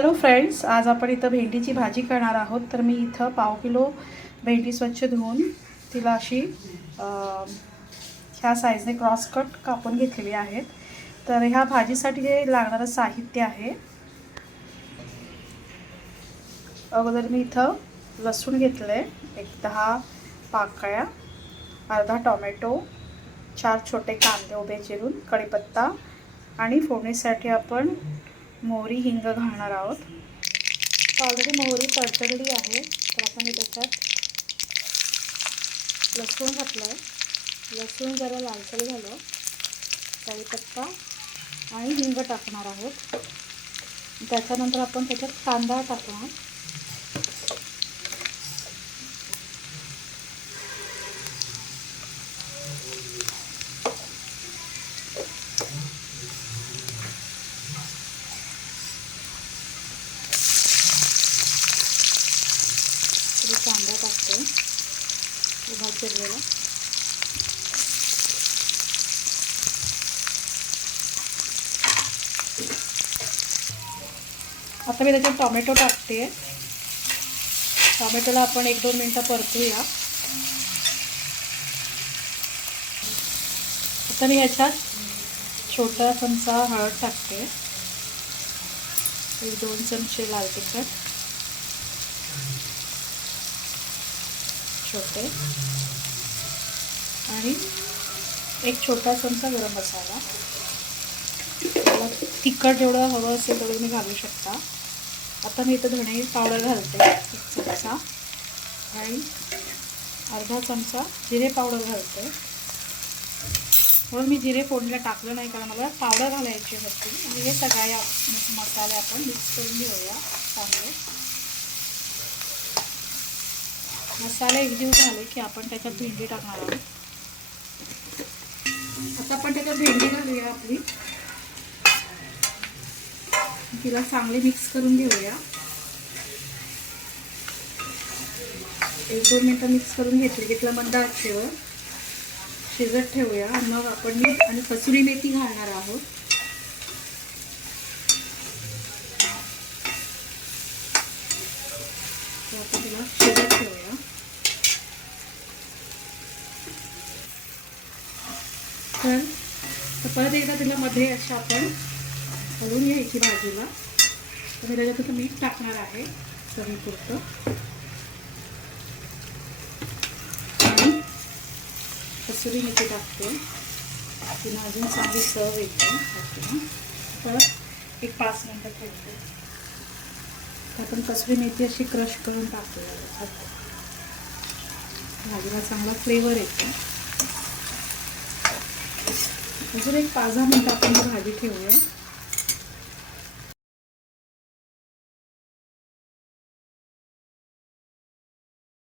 Hello friends, आज आपण इथं भेंडीची भाजी करणार आहोत. तर मी इथं पाव किलो भेंडी स्वच्छ धुवून तिला अशी ह्या साईजने क्रॉस कट कापून घेतलेली आहेत. तर ह्या भाजीसाठी जे लागणारं साहित्य आहे, अगोदर मी इथं लसूण घेतलं आहे, एक 10 पाकळ्या, अर्धा टोमॅटो, 4 छोटे कांदे उभे चिरून, कढीपत्ता आणि फोडणीसाठी आपण मोहरी हिंग घालणार आहोत. ऑलरेडी मोहरी तडतडली आहे, तर आपण त्याच्यात लसूण घातलं आहे. लसूण जरा लालसर झालं, कढीपत्ता आणि हिंग टाकणार आहोत. त्याच्यानंतर आपण त्याच्यात कांदा टाकणार. कांदा टाकते उभा चिरलेला. आता मी त्याच्यात टोमॅटो टाकते. टोमॅटोला आपण 1-2 मिनटं परतूया. आता मी ह्याच्यात छोटा चमचा हळद टाकते, 1-2 चमचे लाल तिखट छोटे, आणि 1 छोटा चमचा गरम मसाला. मला तिखट जेवढं हवं असेल तेवढं तुम्ही घालू शकता. आता मी इथं धणे पावडर घालते 1 चमचा, आणि अर्धा चमचा जिरे पावडर घालते. म्हणून मी जिरे फोडणीला टाकलं नाही, कारण मला पावडर घालायची होती. आणि हे सगळे मसाले आपण मिक्स करून घेऊया चांगले. मसाले एकजीव झाले की आपण त्याच्यात भेंडी टाकणार आहोत. आता आपण त्याच्यात भेंडी घालूया आपली. तिला चांगले मिक्स करून घेऊया. 1-2 मिनटं मिक्स करून घेतली की तिला मंद आचेवर शिजत ठेवूया. मग आपण मीठ आणि कसुरी मेथी घालणार आहोत. आता तिला शिजत ठेवूया. तर परत एकदा तिला मध्ये अशा आपण हलवून घ्यायची भाजीला. तर मी त्याच्यात मीठ टाकणार आहे चवीपुरतं, आणि कसुरी मेथी टाकते. तिला अजून चांगली चव येते. परत 5 मिनटं ठेवते. आपण कसुरी मेथी अशी क्रश करून टाकूया. भाजीला चांगला फ्लेवर येतो. अजून 5-10 मिनटं आपण ही भाजी ठेवूया.